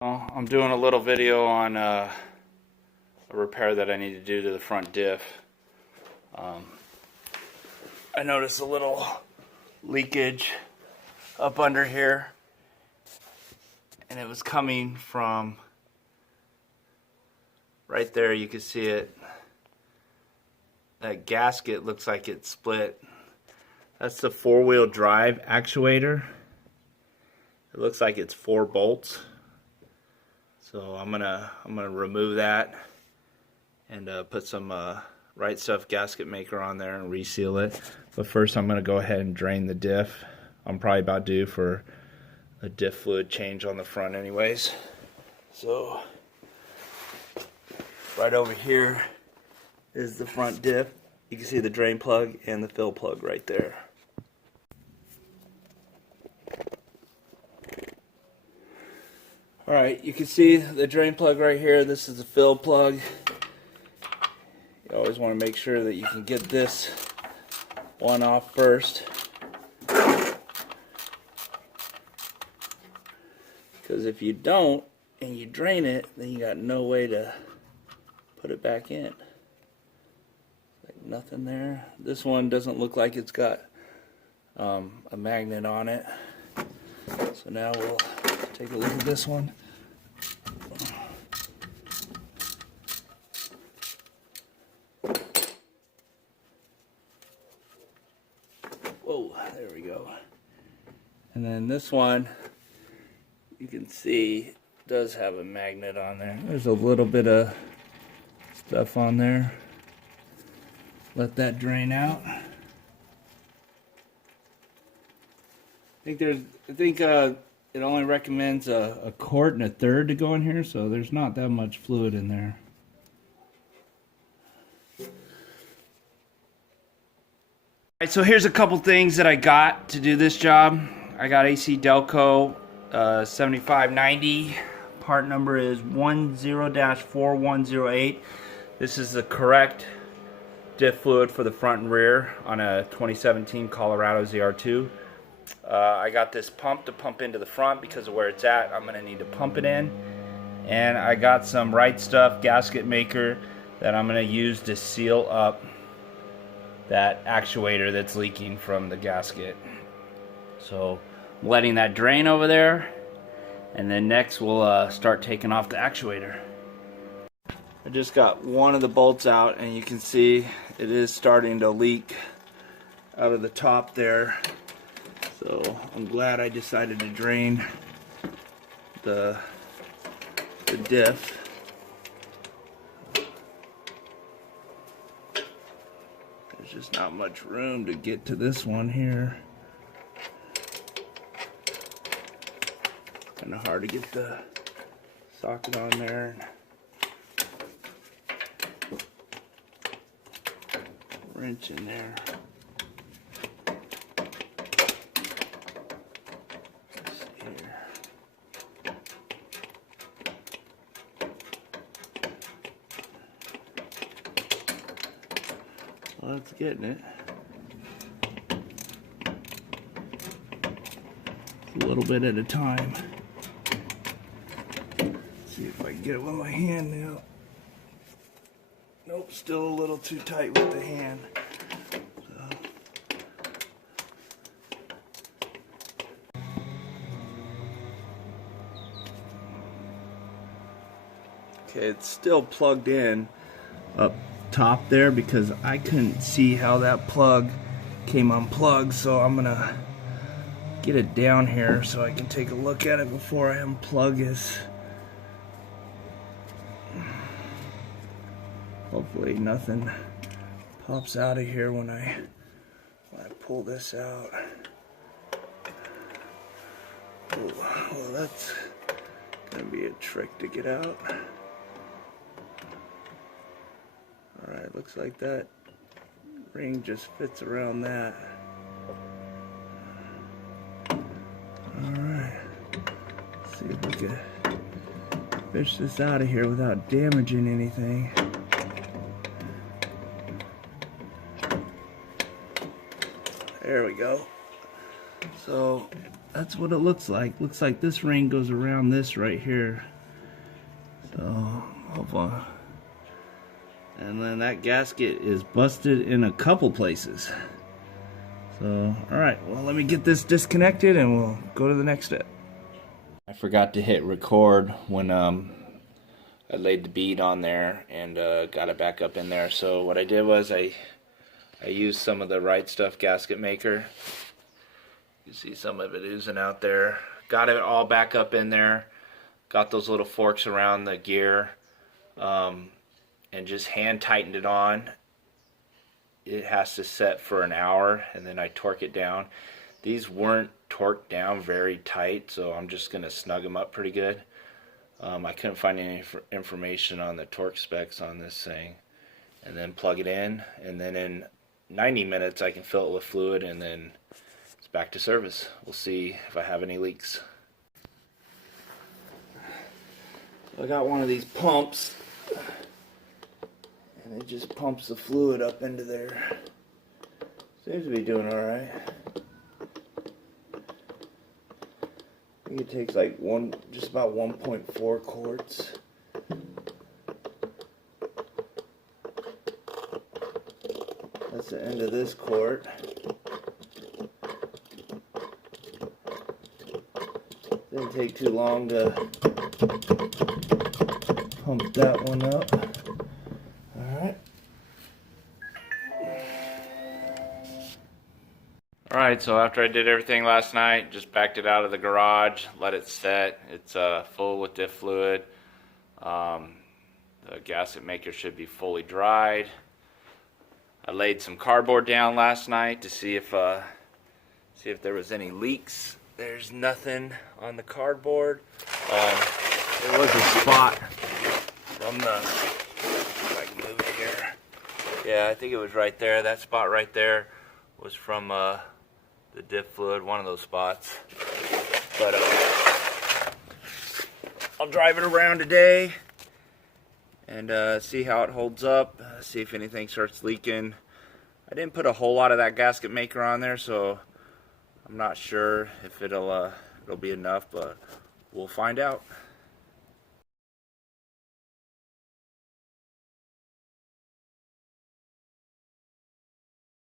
Well, I'm doing a little video on a repair that I need to do to the front diff. I noticed a little leakage up under here, and it was coming from right there. You can see it. That gasket looks like it's split. That's the four-wheel drive actuator. It looks like it's 4 bolts. So I'm gonna remove that and put some Right Stuff gasket maker on there and reseal it. But first I'm gonna go ahead and drain the diff. I'm probably about due for a diff fluid change on the front anyways. So right over here is the front diff. You can see the drain plug and the fill plug right there. Alright, you can see the drain plug right here. This is the fill plug. You always want to make sure that you can get this one off first, because if you don't and you drain it, then you got no way to put it back in. Like nothing there. This one doesn't look like it's got a magnet on it. So now we'll take a look at this one. Whoa, there we go. And then this one, you can see, does have a magnet on there. There's a little bit of stuff on there. Let that drain out. I think it only recommends a quart and a third to go in here, so there's not that much fluid in there. Alright, so here's a couple things that I got to do this job. I got AC Delco 7590. Part number is 10-4108. This is the correct diff fluid for the front and rear on a 2017 Colorado ZR2. I got this pump to pump into the front because of where it's at. I'm going to need to pump it in. And I got some Right Stuff gasket maker that I'm going to use to seal up that actuator that's leaking from the gasket. So I'm letting that drain over there, and then next we'll start taking off the actuator. I just got one of the bolts out, and you can see it is starting to leak out of the top there. So I'm glad I decided to drain the diff. There's just not much room to get to this one here. Kind of hard to get the socket on there. Wrench in there. Well, that's getting it. A little bit at a time. Let's see if I can get it with my hand now. Nope, still a little too tight with the hand. Okay, it's still plugged in up top there because I couldn't see how that plug came unplugged, so I'm gonna get it down here so I can take a look at it before I unplug this. Hopefully nothing pops out of here when I pull this out. Oh, well, that's gonna be a trick to get out. Alright, looks like that ring just fits around that. Alright, let's see if we can fish this out of here without damaging anything. There we go. So that's what it looks like. Looks like this ring goes around this right here. So hold on. And then that gasket is busted in a couple places. So, alright, well, let me get this disconnected and we'll go to the next step. I forgot to hit record when I laid the bead on there and got it back up in there. So what I did was I used some of the Right Stuff gasket maker. You see some of it oozing out there. Got it all back up in there. Got those little forks around the gear. And just hand tightened it on. It has to set for an hour and then I torque it down. These weren't torqued down very tight, so I'm just going to snug them up pretty good. I couldn't find any information on the torque specs on this thing. And then plug it in, and then in 90 minutes I can fill it with fluid, and then it's back to service. We'll see if I have any leaks. I got one of these pumps, and it just pumps the fluid up into there. Seems to be doing alright. I think it takes like just about 1.4 quarts. That's the end of this quart. Didn't take too long to pump that one up. Alright. Alright, so after I did everything last night, just backed it out of the garage, let it set. It's full with diff fluid. The gasket maker should be fully dried. I laid some cardboard down last night to see if there was any leaks. There's nothing on the cardboard. There was a spot from the, if I can move it here. Yeah, I think it was right there. That spot right there was from the diff fluid, one of those spots. But I'll drive it around today and see how it holds up, see if anything starts leaking. I didn't put a whole lot of that gasket maker on there, so I'm not sure if it'll be enough, but we'll find out.